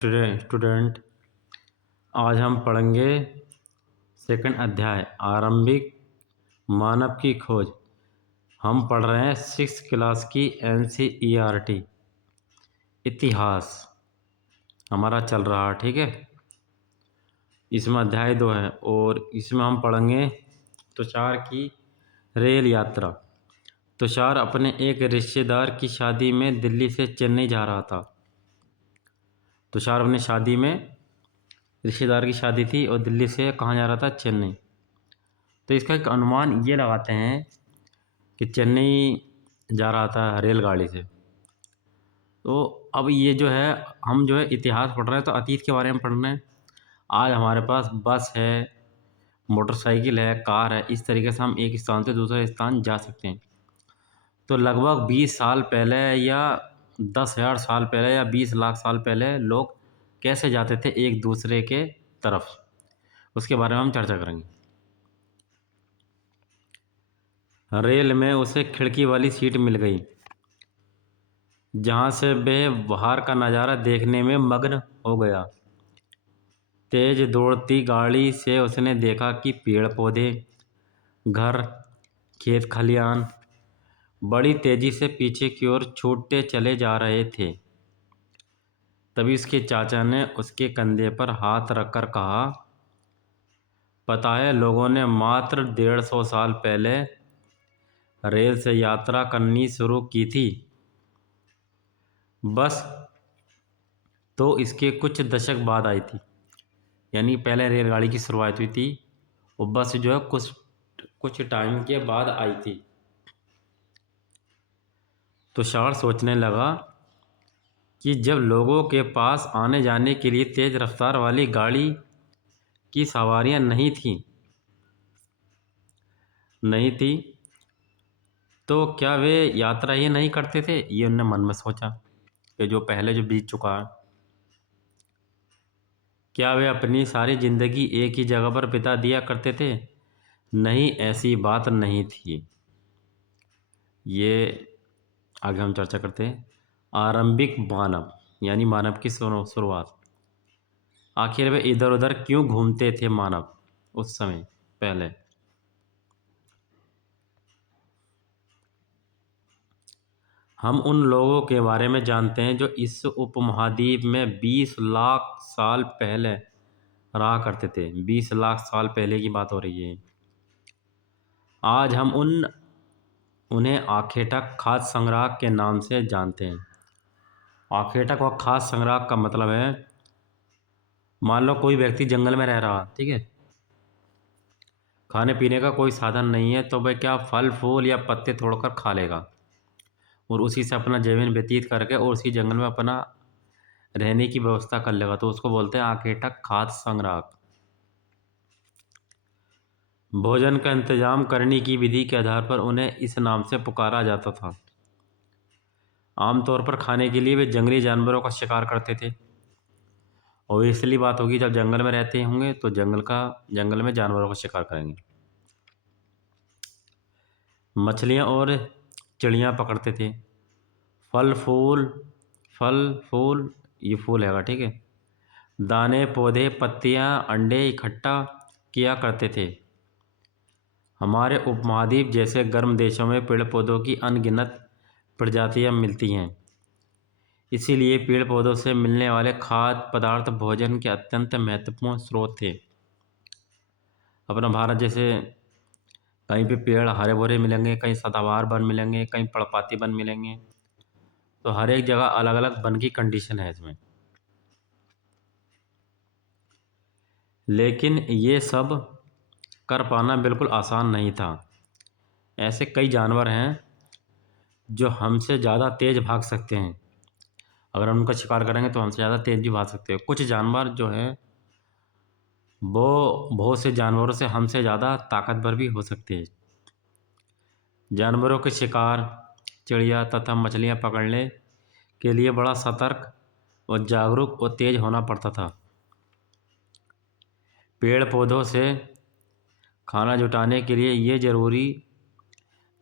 Student, आज हम पढ़ेंगे सेकंड अध्याय आरंभिक मानव की खोज। हम पढ़ रहे हैं 6th क्लास की NCERT इतिहास हमारा चल रहा है। ठीक है, इसमें अध्याय 2 है और इसमें हम पढ़ेंगे तुषार की रेल यात्रा। तुषार अपने एक रिश्तेदार की शादी में दिल्ली से चेन्नई जा रहा था। तुषार अपनी शादी में रिश्तेदार की शादी थी और दिल्ली से कहाँ जा रहा था? चेन्नई। तो इसका एक अनुमान ये लगाते हैं कि चेन्नई जा रहा था रेलगाड़ी से। तो अब ये जो है हम जो है इतिहास पढ़ रहे हैं तो अतीत के बारे में पढ़ रहे हैं। आज हमारे पास बस है, मोटरसाइकिल है, कार है, इस तरीके से हम एक स्थान से दूसरे स्थान जा सकते हैं। तो लगभग 20 साल पहले या 10,000 साल पहले या 20 लाख साल पहले लोग कैसे जाते थे एक दूसरे के तरफ, उसके बारे में हम चर्चा करेंगे। रेल में उसे खिड़की वाली सीट मिल गई जहाँ से वह बाहर का नज़ारा देखने में मग्न हो गया। तेज दौड़ती गाड़ी से उसने देखा कि पेड़ पौधे, घर, खेत खलियान बड़ी तेजी से पीछे की ओर छूटते चले जा रहे थे। तभी उसके चाचा ने उसके कंधे पर हाथ रखकर कहा, पता है, लोगों ने मात्र 150 साल पहले रेल से यात्रा करनी शुरू की थी। बस तो इसके कुछ दशक बाद आई थी। यानी पहले रेलगाड़ी की शुरुआत हुई थी और बस जो है कुछ कुछ टाइम के बाद आई थी। तुषार सोचने लगा कि जब लोगों के पास आने जाने के लिए तेज रफ्तार वाली गाड़ी की सवारियां नहीं थी तो क्या वे यात्रा ही नहीं करते थे? ये उन्होंने मन में सोचा कि जो पहले जो बीत चुका है, क्या वे अपनी सारी जिंदगी एक ही जगह पर बिता दिया करते थे? नहीं, ऐसी बात नहीं थी। ये आगे हम चर्चा करते हैं। आरंभिक मानव यानी मानव की शुरुआत। आखिर वे इधर उधर क्यों घूमते थे मानव उस समय पहले? हम उन लोगों के बारे में जानते हैं जो इस उपमहाद्वीप में 20 लाख साल पहले रहा करते थे। 20 लाख साल पहले की बात हो रही है। आज हम उन्हें आखेटक खाद्य संग्रह के नाम से जानते हैं। आखेटक और खाद्य संग्रह का मतलब है, मान लो कोई व्यक्ति जंगल में रह रहा, ठीक है, खाने पीने का कोई साधन नहीं है, तो वह क्या फल फूल या पत्ते तोड़कर खा लेगा और उसी से अपना जीवन व्यतीत करके और उसी जंगल में अपना रहने की व्यवस्था कर लेगा। तो उसको बोलते हैं आखेटक खाद्य संग्राहक। भोजन का इंतजाम करने की विधि के आधार पर उन्हें इस नाम से पुकारा जाता था। आमतौर पर खाने के लिए वे जंगली जानवरों का शिकार करते थे। और इसलिए बात होगी, जब जंगल में रहते होंगे तो जंगल में जानवरों का शिकार करेंगे। मछलियाँ और चिड़ियाँ पकड़ते थे। फल फूल ये फूल हैगा, ठीक है, दाने पौधे पत्तियाँ अंडे इकट्ठा किया करते थे। हमारे उपमहाद्वीप जैसे गर्म देशों में पेड़ पौधों की अनगिनत प्रजातियाँ मिलती हैं। इसीलिए पेड़ पौधों से मिलने वाले खाद्य पदार्थ भोजन के अत्यंत महत्वपूर्ण स्रोत थे। अपना भारत जैसे कहीं पे पेड़ हरे भरे मिलेंगे, कहीं सदाबहार वन मिलेंगे, कहीं पर्णपाती वन मिलेंगे। तो हर एक जगह अलग अलग वन की कंडीशन है इसमें। लेकिन ये सब कर पाना बिल्कुल आसान नहीं था। ऐसे कई जानवर हैं जो हमसे ज़्यादा तेज़ भाग सकते हैं। अगर हम उनका शिकार करेंगे तो हमसे ज़्यादा तेज़ भी भाग सकते हैं। कुछ जानवर जो हैं वो बहुत से जानवरों से हमसे ज़्यादा ताकतवर भी हो सकते हैं। जानवरों के शिकार, चिड़िया तथा मछलियाँ पकड़ने के लिए बड़ा सतर्क और जागरूक और तेज होना पड़ता था। पेड़ पौधों से खाना जुटाने के लिए ये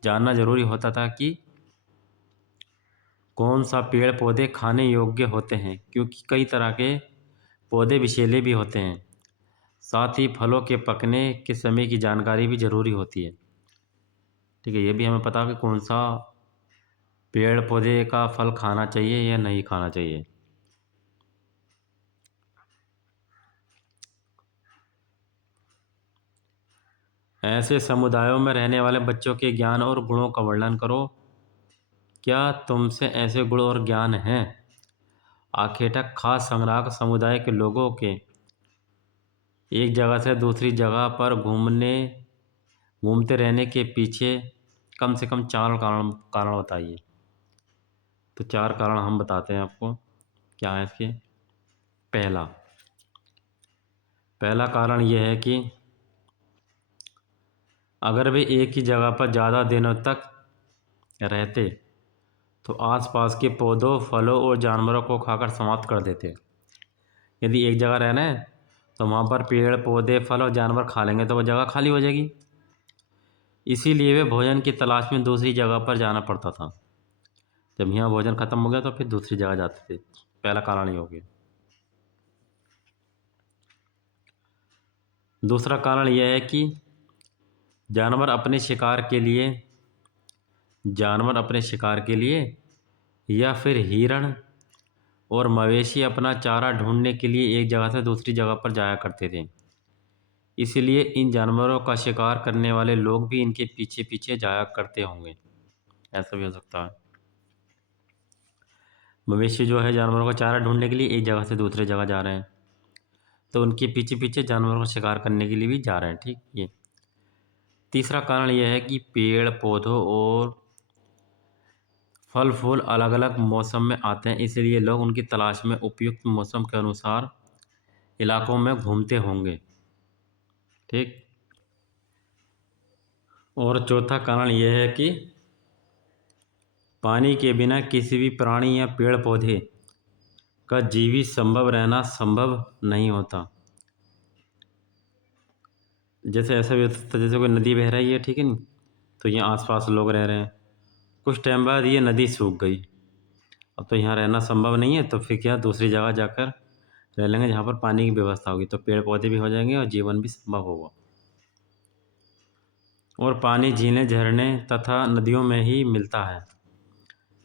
जानना जरूरी होता था कि कौन सा पेड़ पौधे खाने योग्य होते हैं, क्योंकि कई तरह के पौधे विषैले भी होते हैं। साथ ही फलों के पकने के समय की जानकारी भी ज़रूरी होती है। ठीक है, ये भी हमें पता है कि कौन सा पेड़ पौधे का फल खाना चाहिए या नहीं खाना चाहिए। ऐसे समुदायों में रहने वाले बच्चों के ज्ञान और गुणों का वर्णन करो। क्या तुमसे ऐसे गुण और ज्ञान हैं? आखेटक खास संग्राहक समुदाय के लोगों के एक जगह से दूसरी जगह पर घूमते रहने के पीछे कम से कम 4 कारण बताइए। तो 4 कारण हम बताते हैं आपको। क्या है इसके? पहला कारण यह है कि अगर वे एक ही जगह पर ज़्यादा दिनों तक रहते तो आसपास के पौधों, फलों और जानवरों को खाकर समाप्त कर देते। यदि एक जगह रहना है तो वहाँ पर पेड़ पौधे, फल और जानवर खा लेंगे तो वो जगह खाली हो जाएगी। इसीलिए वे भोजन की तलाश में दूसरी जगह पर जाना पड़ता था। जब यहाँ भोजन खत्म हो गया तो फिर दूसरी जगह जाते थे। पहला कारण ये हो गया। दूसरा कारण यह है कि जानवर अपने शिकार के लिए या फिर हिरण और मवेशी अपना चारा ढूंढने के लिए एक जगह से दूसरी जगह पर जाया करते थे। इसलिए इन जानवरों का शिकार करने वाले लोग भी इनके पीछे पीछे जाया करते होंगे। ऐसा भी हो सकता है। मवेशी जो है जानवरों का चारा ढूंढने के लिए एक जगह से दूसरी जगह जा रहे हैं, तो उनके पीछे पीछे जानवरों का शिकार करने के लिए भी जा रहे हैं। ठीक, ये तीसरा कारण यह है कि पेड़ पौधों और फल फूल अलग अलग मौसम में आते हैं, इसलिए लोग उनकी तलाश में उपयुक्त मौसम के अनुसार इलाकों में घूमते होंगे। ठीक, और चौथा कारण यह है कि पानी के बिना किसी भी प्राणी या पेड़ पौधे का जीवित संभव रहना संभव नहीं होता। जैसे ऐसा भी होता है, जैसे कोई नदी बह रही है, ठीक है नहीं, तो यहाँ आसपास लोग रह रहे हैं, कुछ टाइम बाद ये नदी सूख गई, अब तो यहाँ रहना संभव नहीं है, तो फिर क्या दूसरी जगह जाकर रह लेंगे जहाँ पर पानी की व्यवस्था होगी, तो पेड़ पौधे भी हो जाएंगे और जीवन भी संभव होगा। और पानी झीलें, झरने तथा नदियों में ही मिलता है।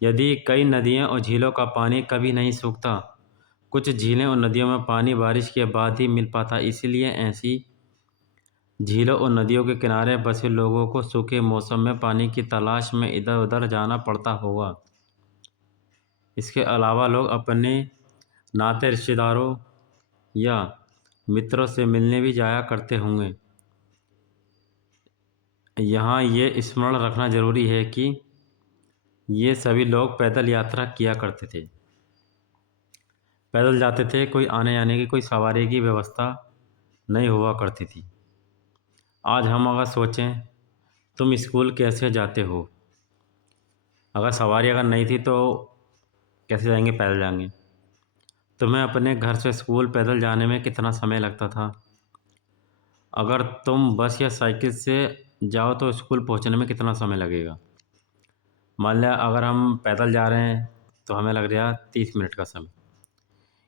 यदि कई नदियों और झीलों का पानी कभी नहीं सूखता, कुछ झीलें और नदियों में पानी बारिश के बाद ही मिल पाता, इसलिए ऐसी झीलों और नदियों के किनारे बसे लोगों को सूखे मौसम में पानी की तलाश में इधर उधर जाना पड़ता होगा। इसके अलावा लोग अपने नाते रिश्तेदारों या मित्रों से मिलने भी जाया करते होंगे। यहाँ ये स्मरण रखना जरूरी है कि ये सभी लोग पैदल यात्रा किया करते थे, पैदल जाते थे, कोई आने जाने की, कोई सवारी की व्यवस्था नहीं हुआ करती थी। आज हम अगर सोचें तुम स्कूल कैसे जाते हो, अगर सवारी अगर नहीं थी तो कैसे जाएंगे? पैदल जाएंगे। तुम्हें अपने घर से स्कूल पैदल जाने में कितना समय लगता था? अगर तुम बस या साइकिल से जाओ तो स्कूल पहुंचने में कितना समय लगेगा? मान लिया अगर हम पैदल जा रहे हैं तो हमें लग रहा है 30 मिनट का समय।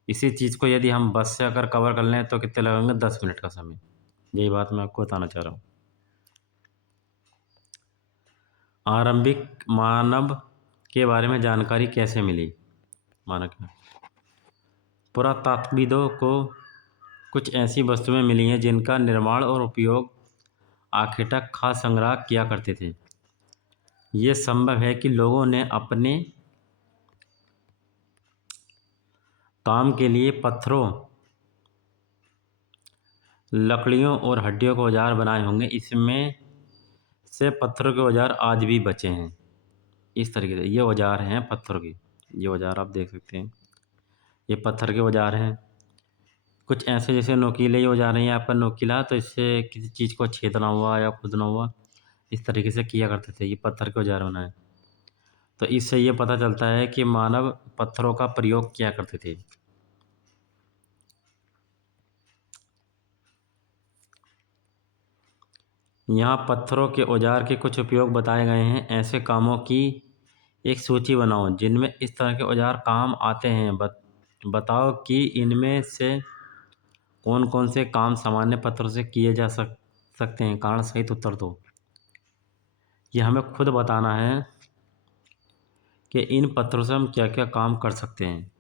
इसी चीज़ को यदि हम बस से अगर कवर कर लें तो कितने लगेंगे? 10 मिनट का समय। यही बात मैं आपको बताना चाह रहा हूँ। आरंभिक मानव के बारे में जानकारी कैसे मिली? मानव के पुरातात्विदों को कुछ ऐसी वस्तुएं मिली हैं जिनका निर्माण और उपयोग आखेटक खाद्य संग्रह किया करते थे। ये संभव है कि लोगों ने अपने काम के लिए पत्थरों, लकड़ियों और हड्डियों के औजार बनाए होंगे। इसमें से पत्थरों के औजार आज भी बचे हैं। इस तरीके से ये औजार हैं पत्थरों के। ये औजार आप देख सकते हैं, ये पत्थर के औजार हैं। कुछ ऐसे जैसे नोकीले औजार हैं, यहाँ पर नोकीला तो इससे किसी चीज़ को छेदना हुआ या खुदना हुआ, इस तरीके से किया करते थे। ये पत्थर के औजार बनाए, तो इससे ये पता चलता है कि मानव पत्थरों का प्रयोग किया करते थे। यहाँ पत्थरों के औजार के कुछ उपयोग बताए गए हैं। ऐसे कामों की एक सूची बनाओ जिनमें इस तरह के औजार काम आते हैं। बताओ कि इनमें से कौन कौन से काम सामान्य पत्थरों से किए जा सकते हैं? कारण सहित उत्तर दो। ये हमें खुद बताना है कि इन पत्थरों से हम क्या क्या काम कर सकते हैं।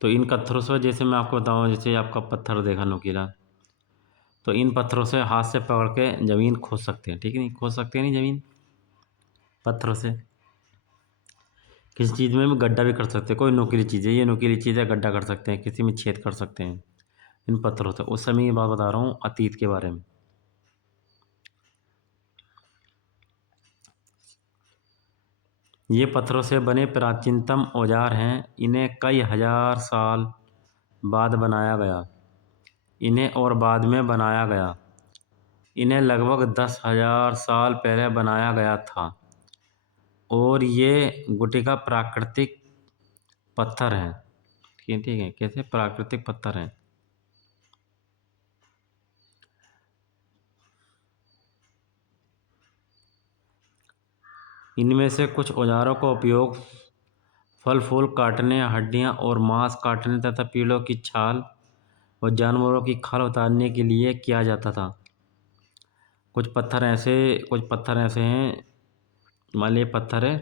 तो इन पत्थरों से, जैसे मैं आपको बताऊँ, जैसे आपका पत्थर देखा नुकीला, तो इन पत्थरों से हाथ से पकड़ के ज़मीन खोद सकते हैं, ठीक है नहीं? खोद सकते हैं नहीं ज़मीन पत्थरों से। किसी चीज़ में भी गड्ढा भी कर सकते हैं, कोई नुकीली चीज़ है, ये नुकीली चीज़ है, गड्ढा कर सकते हैं, किसी में छेद कर सकते हैं इन पत्थरों से। उस समय की बात बता रहा हूँ, अतीत के बारे में। ये पत्थरों से बने प्राचीनतम औजार हैं। इन्हें कई हजार साल बाद बनाया गया। इन्हें और बाद में बनाया गया। इन्हें लगभग 10,000 साल पहले बनाया गया था। और ये गुटिका प्राकृतिक पत्थर हैं। ठीक है, कैसे प्राकृतिक पत्थर हैं? इनमें से कुछ औजारों का उपयोग फल फूल काटने, हड्डियां और मांस काटने तथा पेड़ों की छाल और जानवरों की खाल उतारने के लिए किया जाता था। कुछ पत्थर ऐसे हैं, मान लीजिए पत्थर है,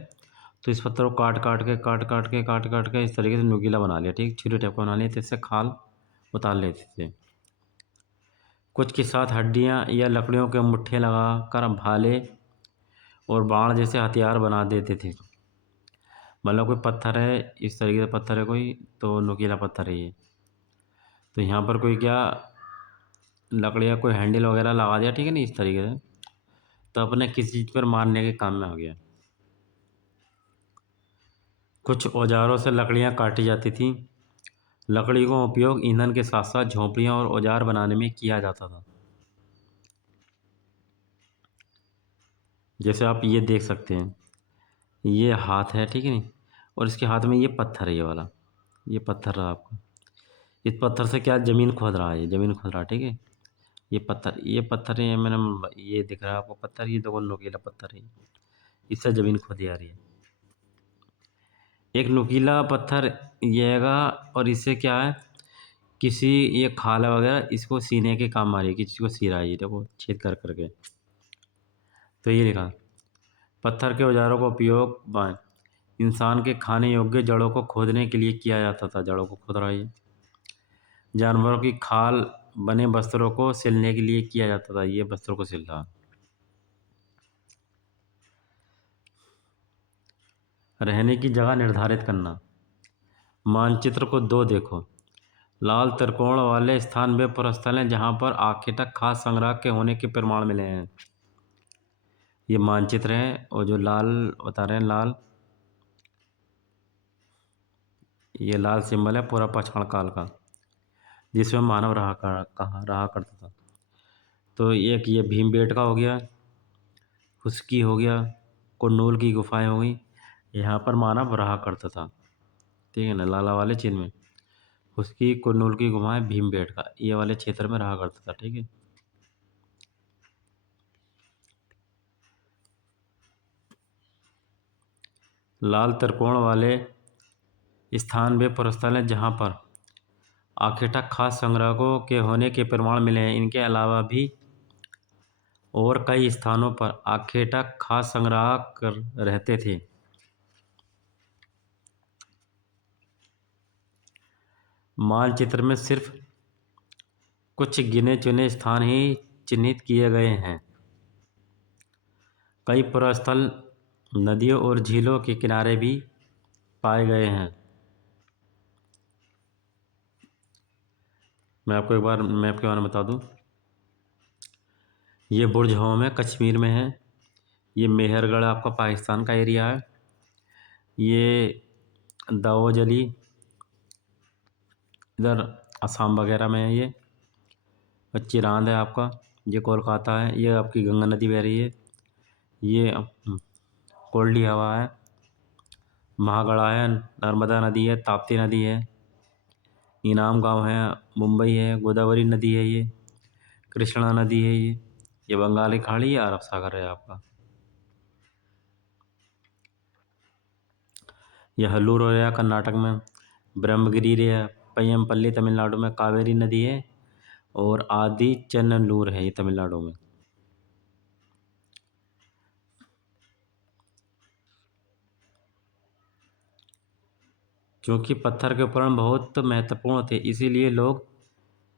तो इस पत्थर को काट काट के इस तरीके से नुकीला बना लिया, ठीक, छुरी टाइप का बना लिया, तो इससे खाल उतार लेते थे। कुछ के साथ हड्डियां या लकड़ियों के मुट्ठे लगा कर भाले और बाण जैसे हथियार बना देते थे। मतलब कोई पत्थर है, इस तरीके से पत्थर है कोई, तो नुकीला पत्थर है ये, तो यहाँ पर कोई क्या लकड़ी या कोई हैंडल वगैरह लगा दिया, ठीक है नहीं, इस तरीके से, तो अपने किसी चीज़ पर मारने के काम में हो गया। कुछ औजारों से लकड़ियाँ काटी जाती थीं। लकड़ी का उपयोग ईंधन के साथ साथ झोंपड़ियाँ और औजार बनाने में किया जाता था। जैसे आप ये देख सकते हैं, ये हाथ है, ठीक है नहीं, और इसके हाथ में ये पत्थर है, ये वाला, ये पत्थर रहा आपका। इस पत्थर से क्या ज़मीन खोद रहा है, ये ज़मीन खोद रहा है, ठीक है। ये पत्थर है, ये दिख रहा है आपको पत्थर, ये देखो नुकीला पत्थर है, इससे ज़मीन खोदी जा रही है। एक नुकीला पत्थर ये हैगा, और इससे क्या है, किसी ये खाला वगैरह इसको सीने के काम आ रही है, किसी को सी रहा है, ये देखो छेद कर करके। तो ये लिखा, पत्थर के औजारों का उपयोग इंसान के खाने योग्य जड़ों को खोदने के लिए किया जाता था। जड़ों को खोद रहा है ये। जानवरों की खाल बने वस्त्रों को सिलने के लिए किया जाता था, ये वस्त्रों को सिल रहा। रहने की जगह निर्धारित करना। मानचित्र को दो देखो। लाल त्रिकोण वाले स्थान वे पुरस्थल हैं जहाँ पर आखिर तक खास संग्रह के होने के प्रमाण मिले हैं। ये मानचित्र है, और जो लाल बता रहे हैं, लाल, ये लाल सिंबल है पूरा पाषाण काल का, जिसमें मानव रहा करता था। तो एक ये भीमबेटका हो गया, हुस्की हो गया, कुरनूल की गुफाएं हो गई, यहाँ पर मानव रहा करता था, ठीक है ना। लाला वाले चिन्ह में हुस्की, कुरनूल की गुफाएं, भीमबेटका, ये वाले क्षेत्र में रहा करता था, ठीक है। लाल त्रिकोण वाले स्थान वे पुरस्थल हैं जहाँ पर आखिर तक खास संग्राहकों के होने के प्रमाण मिले हैं। इनके अलावा भी और कई स्थानों पर आखिर तक खास संग्राहक रहते थे। मानचित्र में सिर्फ कुछ गिने चुने स्थान ही चिन्हित किए गए हैं। कई पुरास्थल नदियों और झीलों के किनारे भी पाए गए हैं। मैं आपको एक बार मैप के बारे में बता दूं। ये बुर्ज होम है, कश्मीर में है। ये मेहरगढ़ आपका पाकिस्तान का एरिया है। ये दावोजली इधर असम वगैरह में है। ये और चिरांद है आपका, ये कोलकाता है। ये आपकी गंगा नदी बह रही है। ये कोल्डी हवा है, महागढ़ा है, नर्मदा नदी है, ताप्ती नदी है, इनाम गांव है, मुंबई है, गोदावरी नदी है, ये कृष्णा नदी है, ये बंगाल की खाड़ी या अरब सागर है आपका। ये हल्लूर हो गया कर्नाटक में, ब्रह्मगिरी है पय्यमपल्ली तमिलनाडु में कावेरी नदी है, और आदि चन्नलूर है ये तमिलनाडु में। क्योंकि पत्थर के उपकरण बहुत महत्वपूर्ण थे, इसीलिए लोग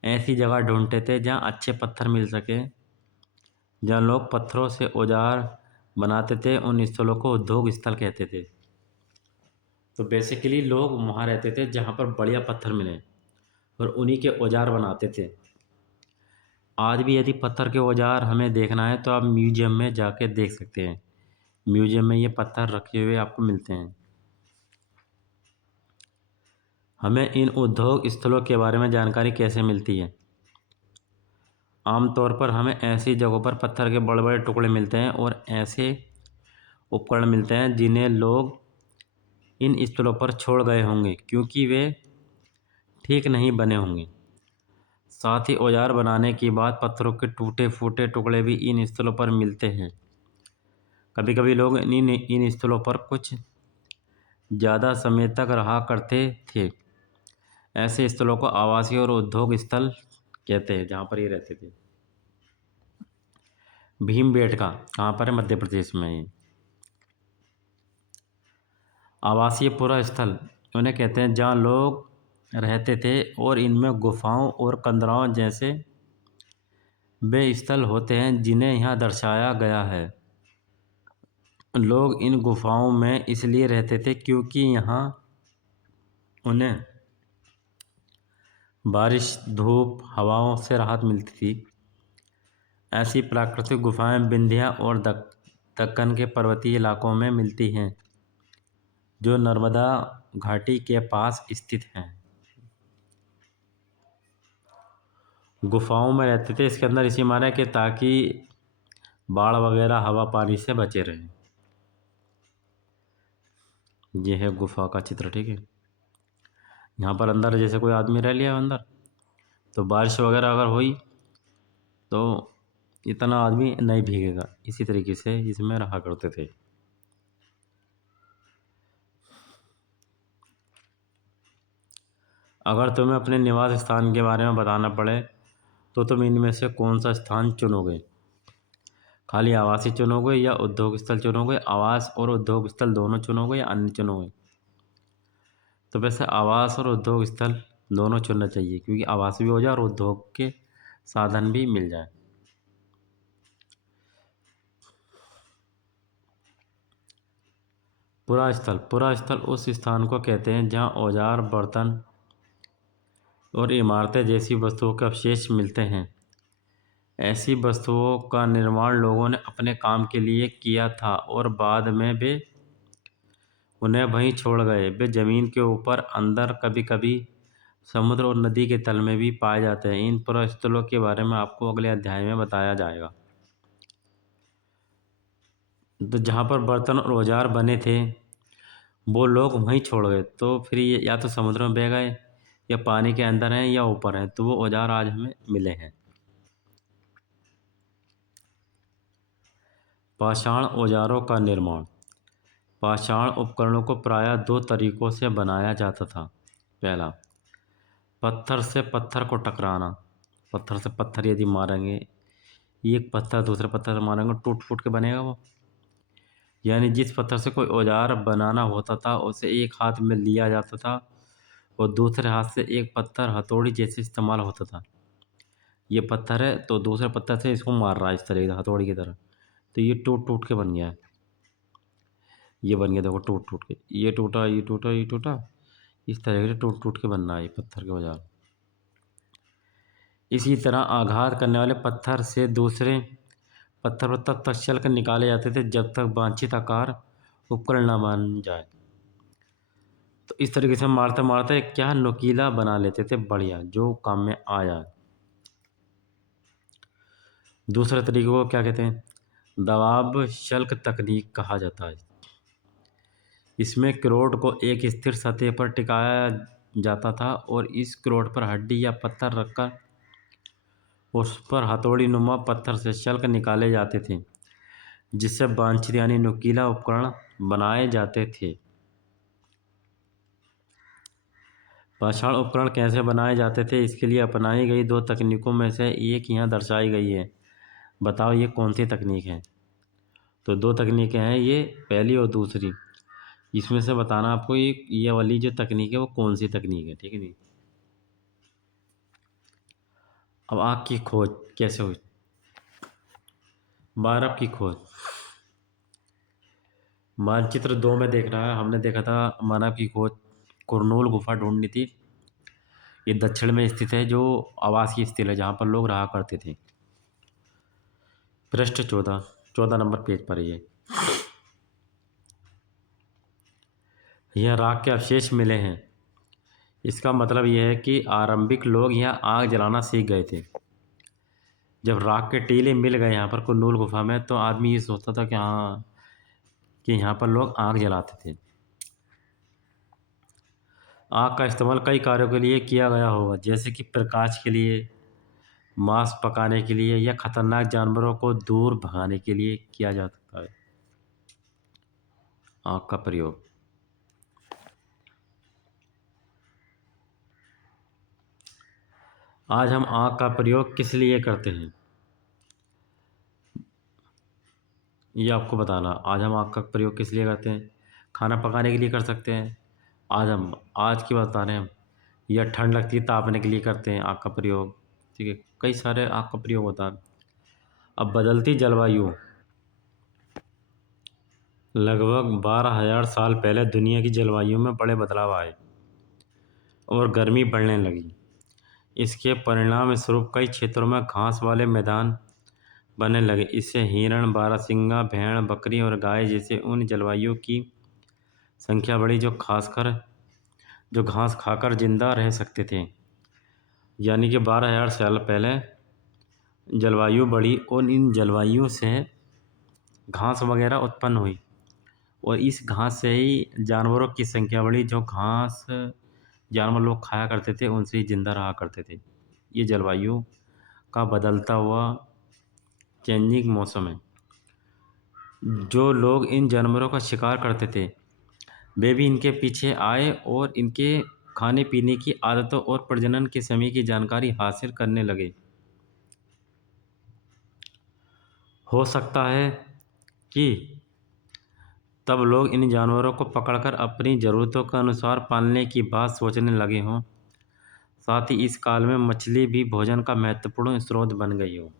ऐसी जगह ढूंढते थे जहाँ अच्छे पत्थर मिल सके। जहाँ लोग पत्थरों से औजार बनाते थे, उन स्थलों को उद्योग स्थल कहते थे। तो बेसिकली लोग वहाँ रहते थे जहाँ पर बढ़िया पत्थर मिले और उन्हीं के औजार बनाते थे। आज भी यदि पत्थर के औजार हमें देखना है तो आप म्यूजियम में जाके देख सकते हैं। म्यूजियम में ये पत्थर रखे हुए आपको मिलते हैं। हमें इन उद्योग स्थलों के बारे में जानकारी कैसे मिलती है? आमतौर पर हमें ऐसी जगहों पर पत्थर के बड़े बड़े टुकड़े मिलते हैं और ऐसे उपकरण मिलते हैं जिन्हें लोग इन स्थलों पर छोड़ गए होंगे, क्योंकि वे ठीक नहीं बने होंगे। साथ ही औजार बनाने के बाद पत्थरों के टूटे फूटे टुकड़े भी इन स्थलों पर मिलते हैं। कभी कभी लोग इन स्थलों पर कुछ ज़्यादा समय तक रहा करते थे। ऐसे स्थलों को आवासीय और उद्योग स्थल कहते हैं, जहाँ पर ये रहते थे। भीमबेटका कहाँ पर है? मध्य प्रदेश में। ये आवासीय पुरा स्थल उन्हें कहते हैं जहाँ लोग रहते थे और इनमें गुफाओं और कंदराओं जैसे वे स्थल होते हैं जिन्हें यहाँ दर्शाया गया है। लोग इन गुफाओं में इसलिए रहते थे क्योंकि यहाँ उन्हें बारिश, धूप, हवाओं से राहत मिलती थी। ऐसी प्राकृतिक गुफाएं विंध्या और दक्कन के पर्वतीय इलाकों में मिलती हैं, जो नर्मदा घाटी के पास स्थित हैं। गुफाओं में रहते थे इसके अंदर इसी माने कि ताकि बाढ़ वगैरह हवा पानी से बचे रहें। ये है गुफा का चित्र, ठीक है। यहाँ पर अंदर जैसे कोई आदमी रह लिया अंदर, तो बारिश वगैरह अगर हुई तो इतना आदमी नहीं भीगेगा। इसी तरीके से इसमें रहा करते थे। अगर तुम्हें अपने निवास स्थान के बारे में बताना पड़े तो तुम इनमें से कौन सा स्थान चुनोगे? खाली आवासीय चुनोगे या उद्योग स्थल चुनोगे? आवास और उद्योग स्थल दोनों चुनोगे या अन्य चुनोगे? तो वैसे आवास और उद्योग स्थल दोनों चुनना चाहिए, क्योंकि आवास भी हो जाए और उद्योग के साधन भी मिल जाए। पुरा स्थल उस स्थान को कहते हैं जहाँ औजार, बर्तन और इमारतें जैसी वस्तुओं के अवशेष मिलते हैं। ऐसी वस्तुओं का निर्माण लोगों ने अपने काम के लिए किया था और बाद में वे उन्हें वहीं छोड़ गए। वे जमीन के ऊपर, अंदर, कभी कभी समुद्र और नदी के तल में भी पाए जाते हैं। इन पुरास्थलों के बारे में आपको अगले अध्याय में बताया जाएगा। तो जहाँ पर बर्तन और औजार बने थे वो लोग वहीं छोड़ गए, तो फिर ये या तो समुद्र में बह गए या पानी के अंदर हैं या ऊपर हैं, तो वो औजार आज हमें मिले हैं। पाषाण औजारों का निर्माण। पाषाण उपकरणों को प्रायः दो तरीकों से बनाया जाता था। पहला, पत्थर से पत्थर को टकराना। पत्थर से पत्थर यदि मारेंगे, एक पत्थर दूसरे पत्थर से मारेंगे, टूट फूट के बनेगा वो। यानी जिस पत्थर से कोई औजार बनाना होता था उसे एक हाथ में लिया जाता था और दूसरे हाथ से एक पत्थर हथौड़ी जैसे इस्तेमाल होता था। ये पत्थर है तो दूसरे पत्थर से इसको मार रहा है इस तरह से हथौड़ी की तरह, तो ये टूट टूट के बन गया है। ये बन गया, देखो टूट टूट के, ये टूटा, ये टूटा, ये टूटा, इस तरह से टूट टूट के बन रहा है पत्थर के औजार। इसी तरह आघात करने वाले पत्थर से दूसरे पत्थर पर तब तक चल कर निकाले जाते थे जब तक वांछित आकार उपकरण न बन जाए। तो इस तरीके से मारते मारते क्या नुकीला बना लेते थे, बढ़िया, जो काम में आ जाए। दूसरे तरीके को क्या कहते हैं? दबाव शल्क तकनीक कहा जाता है। इसमें क्रोड को एक स्थिर सतह पर टिकाया जाता था और इस क्रोड पर हड्डी या पत्थर रखकर उस पर हथौड़ी नुमा पत्थर से शल्क निकाले जाते थे, जिससे वांछित यानी नुकीला उपकरण बनाए जाते थे। पाषाण उपकरण कैसे बनाए जाते थे, इसके लिए अपनाई गई दो तकनीकों में से एक यहाँ दर्शाई गई है। बताओ ये कौन सी तकनीक है। तो दो तकनीकें हैं ये, पहली और दूसरी। इसमें से बताना आपको ये वाली जो तकनीक है वो कौन सी तकनीक है, ठीक है नहीं। अब आग की खोज कैसे हुई। मानव की खोज। मानचित्र 2 में देख रहा है, हमने देखा था मानव की खोज कुरनूल गुफा ढूंढनी थी। ये दक्षिण में स्थित है, जो आवासीय स्थल है जहाँ पर लोग रहा करते थे। पृष्ठ 14 नंबर पेज पर यह राख के अवशेष मिले हैं। इसका मतलब यह है कि आरंभिक लोग यहाँ आग जलाना सीख गए थे। जब राख के टीले मिल गए यहाँ पर कुरनूल गुफा में, तो आदमी ये सोचता था कि हाँ, कि यहाँ पर लोग आग जलाते थे। आग का इस्तेमाल कई कार्यों के लिए किया गया होगा, जैसे कि प्रकाश के लिए, मांस पकाने के लिए, या खतरनाक जानवरों को दूर भगाने के लिए किया जा सकता है आग का प्रयोग। आज हम आग का प्रयोग किस लिए करते हैं, ये आपको बताना। आज हम आग का प्रयोग किस लिए करते हैं। खाना पकाने के लिए कर सकते हैं। आज की बात बता रहे हैं हम। या ठंड लगती है तापने के लिए करते हैं आग का प्रयोग, ठीक है। कई सारे आग का प्रयोग होता है। अब बदलती जलवायु। लगभग 12,000 साल पहले दुनिया की जलवायु में बड़े बदलाव आए और गर्मी बढ़ने लगी। इसके परिणाम स्वरूप कई क्षेत्रों में घास वाले मैदान बनने लगे। इससे हिरण, बारहसिंगा, भेड़, बकरी और गाय जैसे उन जलवायु की संख्या बढ़ी जो घास खाकर जिंदा रह सकते थे। यानी कि 12,000 साल पहले जलवायु बढ़ी और इन जलवायु से घास वगैरह उत्पन्न हुई, और इस घास से ही जानवरों की संख्या बढ़ी। जो घास जानवर लोग खाया करते थे उनसे ही जिंदा रहा करते थे। ये जलवायु का बदलता हुआ चेंजिंग मौसम है। जो लोग इन जानवरों का शिकार करते थे वे भी इनके पीछे आए और इनके खाने पीने की आदतों और प्रजनन के समय की जानकारी हासिल करने लगे। हो सकता है कि तब लोग इन जानवरों को पकड़कर अपनी ज़रूरतों के अनुसार पालने की बात सोचने लगे हों। साथ ही इस काल में मछली भी भोजन का महत्वपूर्ण स्रोत बन गई हो।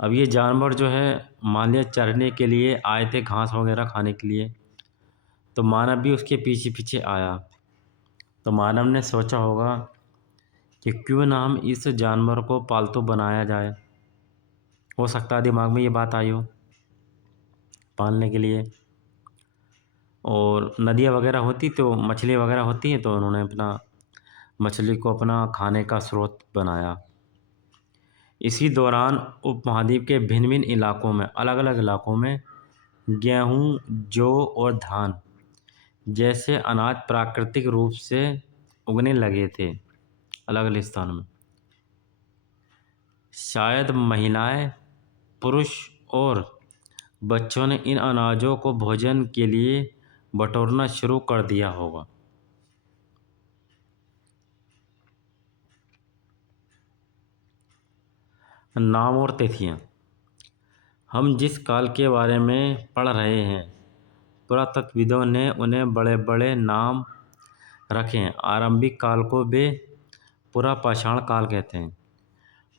अब ये जानवर जो है मान लिया चरने के लिए आए थे, घास वगैरह खाने के लिए, तो मानव भी उसके पीछे पीछे आया। तो मानव ने सोचा होगा कि क्यों ना हम इस जानवर को पालतू बनाया जाए। हो सकता है दिमाग में ये बात आई हो पालने के लिए। और नदियाँ वगैरह होती तो मछली वगैरह होती हैं, तो उन्होंने मछली को अपना खाने का स्रोत बनाया। इसी दौरान उपमहाद्वीप के भिन्न भिन्न इलाकों में, अलग अलग इलाकों में गेहूँ, जौ और धान जैसे अनाज प्राकृतिक रूप से उगने लगे थे अलग अलग स्थानों में। शायद महिलाएं, पुरुष और बच्चों ने इन अनाजों को भोजन के लिए बटोरना शुरू कर दिया होगा। नाम और तिथियाँ। हम जिस काल के बारे में पढ़ रहे हैं, पुरातत्वविदों ने उन्हें बड़े बड़े नाम रखे हैं। आरंभिक काल को वे पुरापाषाण काल कहते हैं।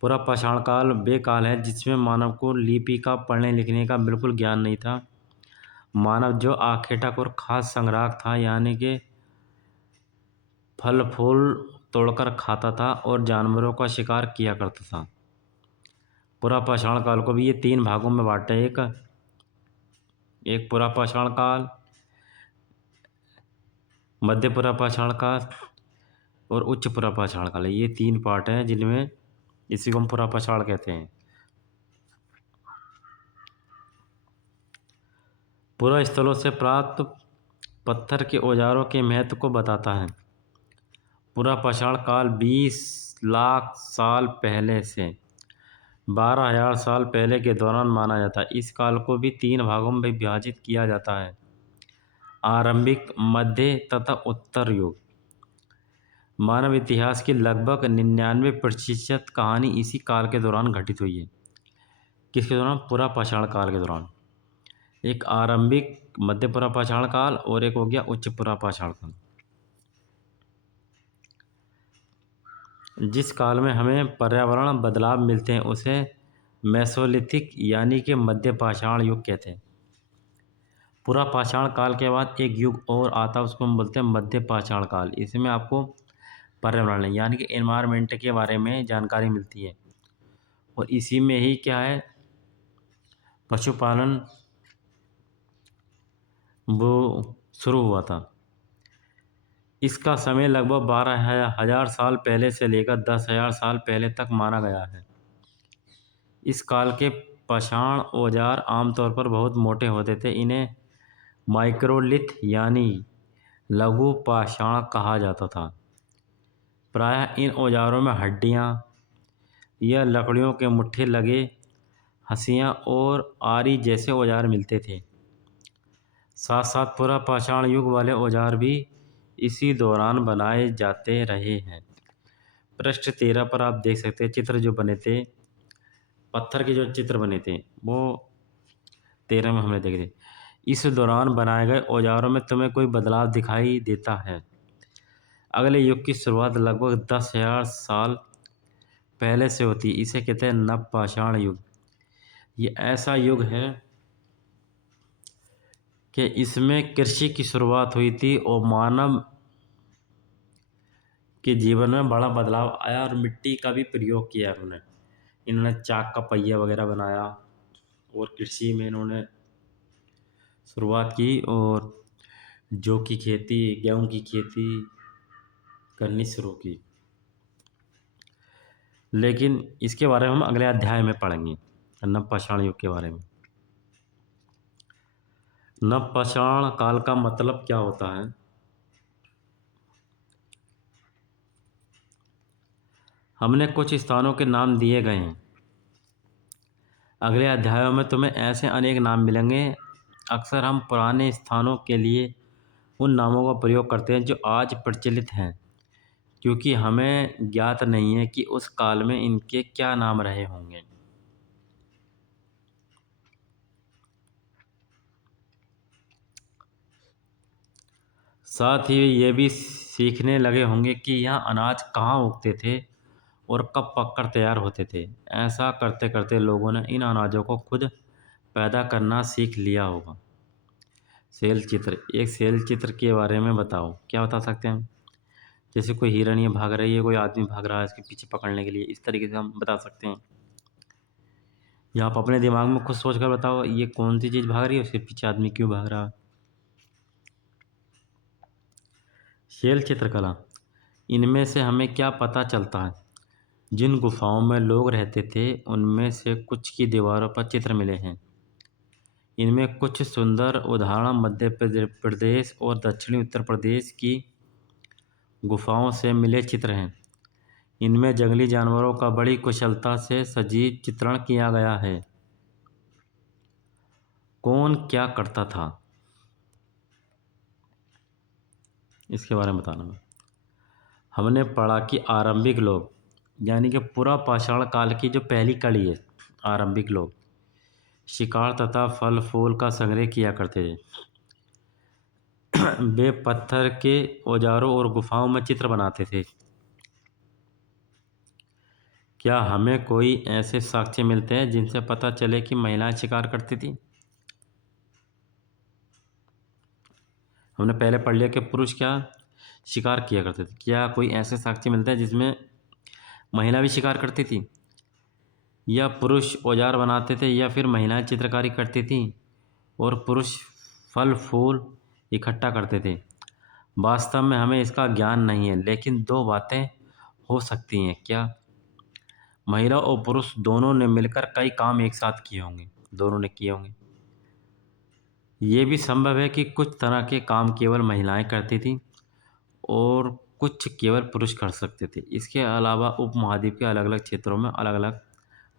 पुरापाषाण काल वे काल है जिसमें मानव को लिपि का, पढ़ने लिखने का बिल्कुल ज्ञान नहीं था। मानव जो आखेटक और खास संग्राहक था, यानी कि फल फूल तोड़कर खाता था और जानवरों का शिकार किया करता था। पुरापाषाण काल को भी ये 3 भागों में बांटे। एक पुरापाषाण काल, मध्य पुरापाषाण काल और उच्च पुरापाषाण काल। ये 3 पार्ट हैं जिनमें इसी को हम पुरापाषाण कहते हैं। पुरा स्थलों से प्राप्त पत्थर के औजारों के महत्व को बताता है। पुरापाषाण काल 20 लाख साल पहले से 12,000 साल पहले के दौरान माना जाता है। इस काल को भी 3 भागों में विभाजित किया जाता है: आरंभिक, मध्य तथा उत्तर युग। मानव इतिहास की लगभग 99% कहानी इसी काल के दौरान घटित हुई है। किसके दौरान? पुरा पाषाण काल के दौरान। एक आरंभिक मध्य पुरा पाषाण काल और एक हो गया उच्च पुरा पाषाण काल। जिस काल में हमें पर्यावरण बदलाव मिलते हैं उसे मेसोलिथिक यानी कि मध्य पाषाण युग कहते हैं। पुरा पाषाण काल के बाद एक युग और आता है, उसको हम बोलते हैं मध्य पाषाण काल। इसमें आपको पर्यावरण यानी कि एनवायरनमेंट के बारे में जानकारी मिलती है और इसी में ही क्या है, पशुपालन वो शुरू हुआ था। इसका समय लगभग 12,000 साल पहले से लेकर 10,000 साल पहले तक माना गया है। इस काल के पाषाण औजार आमतौर पर बहुत मोटे होते थे। इन्हें माइक्रोलिथ यानी लघु पाषाण कहा जाता था। प्रायः इन औजारों में हड्डियाँ या लकड़ियों के मुट्ठे लगे हंसियाँ और आरी जैसे औजार मिलते थे। साथ साथ पुरा पाषाण युग वाले औजार भी इसी दौरान बनाए जाते रहे हैं। पृष्ठ 13 पर आप देख सकते हैं चित्र जो बने थे, पत्थर के जो चित्र बने थे वो 13 में हमने देखे थे। इस दौरान बनाए गए औजारों में तुम्हें कोई बदलाव दिखाई देता है? अगले युग की शुरुआत लगभग 10,000 साल पहले से होती है। इसे कहते हैं नवपाषाण युग। ये ऐसा युग है कि इसमें कृषि की शुरुआत हुई थी और मानव के जीवन में बड़ा बदलाव आया और मिट्टी का भी प्रयोग किया इन्होंने चाक का पहिया वगैरह बनाया और कृषि में इन्होंने शुरुआत की और जौ की खेती, गेहूं की खेती करनी शुरू की। लेकिन इसके बारे में हम अगले अध्याय में पढ़ेंगे, नवपाषाण युग के बारे में। नवपाषाण काल का मतलब क्या होता है? हमने कुछ स्थानों के नाम दिए गए हैं। अगले अध्यायों में तुम्हें ऐसे अनेक नाम मिलेंगे। अक्सर हम पुराने स्थानों के लिए उन नामों का प्रयोग करते हैं जो आज प्रचलित हैं, क्योंकि हमें ज्ञात नहीं है कि उस काल में इनके क्या नाम रहे होंगे। साथ ही ये भी सीखने लगे होंगे कि यहाँ अनाज कहाँ उगते थे और कब पककर तैयार होते थे। ऐसा करते करते लोगों ने इन अनाजों को खुद पैदा करना सीख लिया होगा। शैल चित्र, एक शैल चित्र के बारे में बताओ, क्या बता सकते हैं हम? जैसे कोई हिरण ये भाग रही है, कोई आदमी भाग रहा है इसके पीछे पकड़ने के लिए, इस तरीके से हम बता सकते हैं। या आप अपने दिमाग में खुद सोच कर बताओ ये कौन सी चीज़ भाग रही है, उसके पीछे आदमी क्यों भाग रहा है। शैल चित्रकला, इनमें से हमें क्या पता चलता है? जिन गुफाओं में लोग रहते थे उनमें से कुछ की दीवारों पर चित्र मिले हैं। इनमें कुछ सुंदर उदाहरण मध्य प्रदेश और दक्षिणी उत्तर प्रदेश की गुफाओं से मिले चित्र हैं। इनमें जंगली जानवरों का बड़ी कुशलता से सजीव चित्रण किया गया है। कौन क्या करता था, इसके बारे में बताना है। हमने पढ़ा कि आरंभिक लोग यानी कि पुरा पाषाण काल की जो पहली कड़ी है, आरंभिक लोग शिकार तथा फल फूल का संग्रह किया करते थे। वे पत्थर के औजारों और गुफाओं में चित्र बनाते थे। क्या हमें कोई ऐसे साक्ष्य मिलते हैं जिनसे पता चले कि महिलाएं शिकार करती थी? हमने पहले पढ़ लिया कि पुरुष क्या शिकार किया करते थे। क्या कोई ऐसे साक्ष्य मिलते हैं जिसमें महिला भी शिकार करती थी, या पुरुष औजार बनाते थे, या फिर महिलाएं चित्रकारी करती थी और पुरुष फल फूल इकट्ठा करते थे? वास्तव में हमें इसका ज्ञान नहीं है, लेकिन दो बातें हो सकती हैं। क्या? महिला और पुरुष दोनों ने मिलकर कई काम एक साथ किए होंगे, दोनों ने किए होंगे। ये भी संभव है कि कुछ तरह के काम केवल महिलाएं करती थीं और कुछ केवल पुरुष कर सकते थे। इसके अलावा उपमहाद्वीप के अलग अलग क्षेत्रों में अलग अलग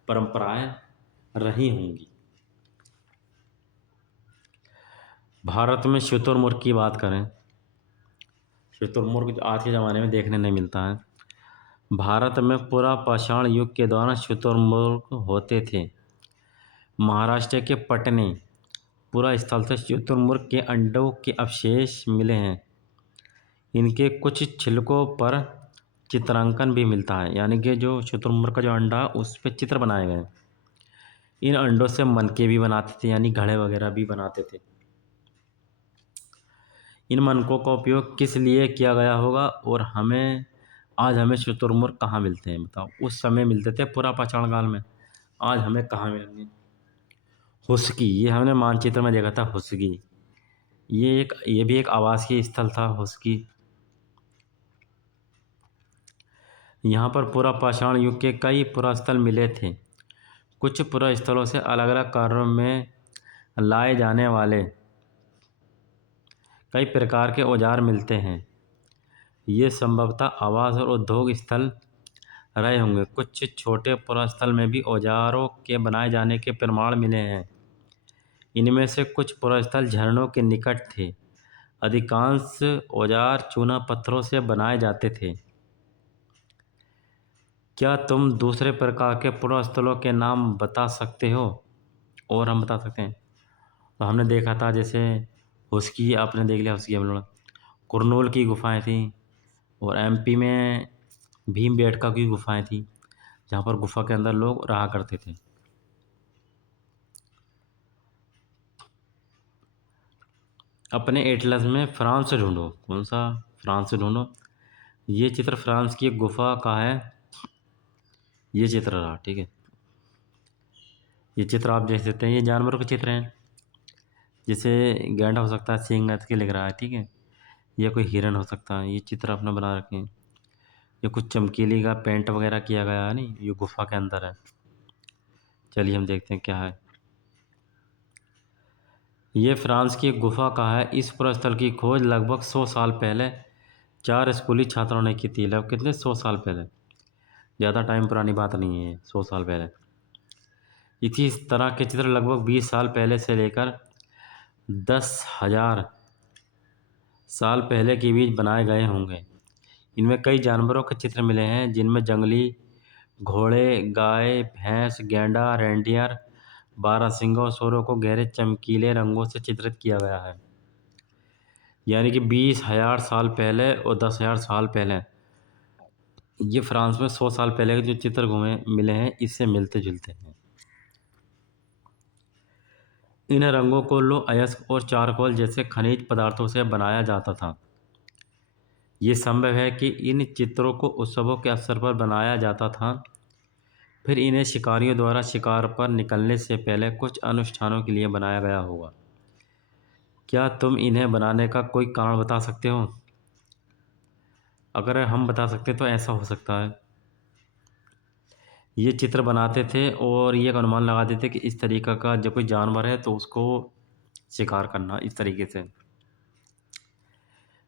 परंपराएं रही होंगी। भारत में शुतुरमुर्ग की बात करें, शुतुरमुर्ग आज के ज़माने में देखने नहीं मिलता है। भारत में पुरा पाषाण युग के दौरान शुतुरमुर्ग होते थे। महाराष्ट्र के पटने पुरा स्थल से शुतुरमुर्ग के अंडों के अवशेष मिले हैं। इनके कुछ छिलकों पर चित्रांकन भी मिलता है, यानी कि जो शुतुरमुर्ग का जो अंडा है उस पर चित्र बनाए गए हैं। इन अंडों से मनके भी बनाते थे, यानी घड़े वगैरह भी बनाते थे। इन मनकों का उपयोग किस लिए किया गया होगा और आज हमें शुतुरमुर्ग कहाँ मिलते हैं बताओ। उस समय मिलते थे पुरा पाषाण काल में, आज हमें कहाँ मिलेंगे। हुस्की, ये हमने मानचित्र में देखा था। हुस्की ये भी एक आवासीय स्थल था। हुस्की यहाँ पर पुरा पाषाण युग के कई पुरास्थल मिले थे। कुछ पुरास्थलों से अलग अलग कार्यों में लाए जाने वाले कई प्रकार के औजार मिलते हैं। ये संभवतः आवास और उद्योग स्थल रहे होंगे। कुछ छोटे पुरास्थल में भी औजारों के बनाए जाने के प्रमाण मिले हैं। इनमें से कुछ पुरास्थल झरनों के निकट थे। अधिकांश औजार चूना पत्थरों से बनाए जाते थे। क्या तुम दूसरे प्रकार के पुरास्थलों के नाम बता सकते हो? और हम बता सकते हैं। तो हमने देखा था जैसे हुस्की, आपने देख लिया हुस्की। हम लोग कुरनूल की गुफाएं थी, और एमपी में भीमबेटका की गुफाएं थी, जहाँ पर गुफा के अंदर लोग रहा करते थे। अपने एटलस में फ्रांस ढूंढो। कौन सा फ्रांस ढूंढो? ये चित्र फ्रांस की एक गुफा का है। ये चित्र रहा, ठीक है। ये चित्र आप देख सकते हैं, ये जानवरों के चित्र हैं। जैसे गैंडा हो सकता है, सींग के लिख रहा है, ठीक है। या कोई हिरन हो सकता है। ये चित्र अपने बना रखे हैं। ये कुछ चमकीली का पेंट वगैरह किया गया है, नहीं, ये गुफा के अंदर है। चलिए हम देखते हैं क्या है। ये फ्रांस की एक गुफा का है। इस पुरास्थल की खोज लगभग 100 साल पहले 4 स्कूली छात्रों ने की थी। लगभग कितने? 100 साल पहले। ज़्यादा टाइम पुरानी बात नहीं है, 100 साल पहले। इसी तरह के चित्र लगभग 20 साल पहले से लेकर 10,000 साल पहले के बीच बनाए गए होंगे। इनमें कई जानवरों के चित्र मिले हैं, जिनमें जंगली घोड़े, गाय, भैंस, गैंडा, रेंडियर, बारहसिंगा और सूअरों को गहरे चमकीले रंगों से चित्रित किया गया है। यानी कि 20,000 साल पहले और 10,000 साल पहले। ये फ्रांस में 100 साल पहले के जो चित्र घूमे मिले हैं, इससे मिलते जुलते हैं। इन रंगों को लोह अयस्क और चारकोल जैसे खनिज पदार्थों से बनाया जाता था। ये संभव है कि इन चित्रों को उत्सवों के अवसर पर बनाया जाता था। फिर इन्हें शिकारियों द्वारा शिकार पर निकलने से पहले कुछ अनुष्ठानों के लिए बनाया गया होगा। क्या तुम इन्हें बनाने का कोई कारण बता सकते हो? अगर हम बता सकते तो ऐसा हो सकता है। ये चित्र बनाते थे और ये एक अनुमान लगाते थे कि इस तरीक़ा का जब कोई जानवर है तो उसको शिकार करना इस तरीके से,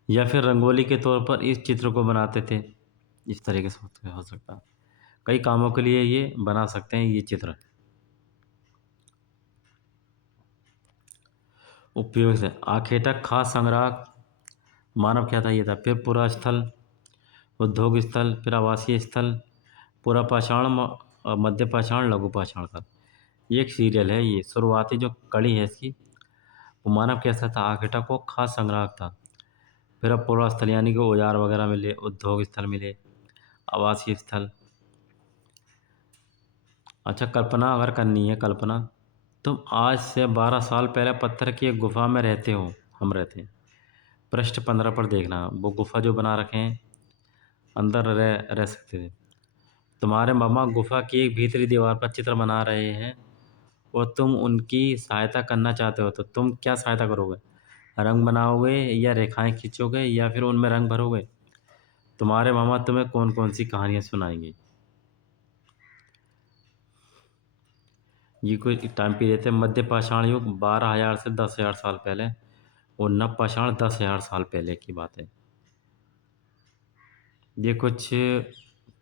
या फिर रंगोली के तौर पर इस चित्र को बनाते थे। इस तरीके से हो सकता है। कई कामों के लिए ये बना सकते हैं ये चित्र। उपयोग से आखेटक खास संग्रह मानव क्या था? ये था। फिर पूरा स्थल, उद्योग स्थल, फिर आवासीय स्थल, पूरा पाषाण, मध्य पाषाण, लघु पाषाण काल। ये एक सीरियल है। ये शुरुआती जो कड़ी है इसकी, वो मानव कैसा था? आखेटक को खास संग्राहक था। फिर अब पूरा स्थल यानी कि औजार वगैरह मिले, उद्योग स्थल मिले, आवासीय स्थल। अच्छा, कल्पना अगर करनी है, कल्पना, तुम आज से 12 साल पहले पत्थर की एक गुफा में रहते हो। हम रहते हैं। पृष्ठ 15 पर देखना, वो गुफा जो बना रखे हैं, अंदर रह सकते थे। तुम्हारे मामा गुफा की एक भीतरी दीवार पर चित्र बना रहे हैं और तुम उनकी सहायता करना चाहते हो, तो तुम क्या सहायता करोगे? रंग बनाओगे या रेखाएं खींचोगे या फिर उनमें रंग भरोगे? तुम्हारे मामा तुम्हें कौन कौन सी कहानियाँ सुनाएंगे? ये कोई टाइम पीरियड है। मध्य पाषाण युग 12,000 से 10,000 साल पहले, और नव पाषाण 10,000 साल पहले की बात है। ये कुछ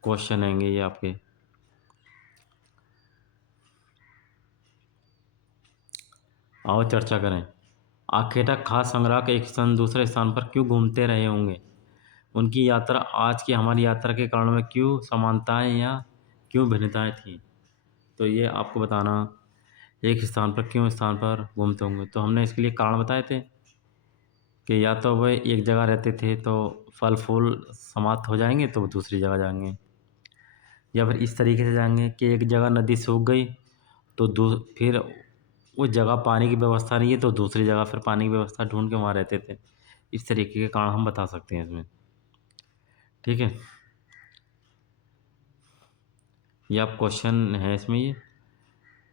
क्वेश्चन आएंगे ये आपके। आओ चर्चा करें। आखेटक खास संग्राहक एक स्थान दूसरे स्थान पर क्यों घूमते रहे होंगे? उनकी यात्रा आज की हमारी यात्रा के कारणों में क्यों समानताएं या क्यों भिन्नताएं थी। तो ये आपको बताना, एक स्थान पर क्यों स्थान पर घूमते होंगे। तो हमने इसके लिए कारण बताए थे कि या तो वह एक जगह रहते थे तो फल फूल समाप्त हो जाएंगे तो वो दूसरी जगह जाएंगे, या फिर इस तरीके से जाएंगे कि एक जगह नदी सूख गई तो फिर उस जगह पानी की व्यवस्था नहीं है तो दूसरी जगह फिर पानी की व्यवस्था ढूंढ के वहाँ रहते थे। इस तरीके के कारण हम बता सकते हैं इसमें। ठीक है, ये आप क्वेश्चन है इसमें।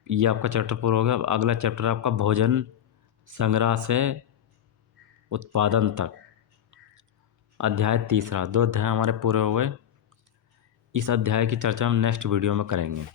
ये आपका चैप्टर पूरा हो गया। अब अगला चैप्टर आपका भोजन संग्रह से उत्पादन तक, अध्याय तीसरा। 2 अध्याय हमारे पूरे हो गए। इस अध्याय की चर्चा हम नेक्स्ट वीडियो में करेंगे।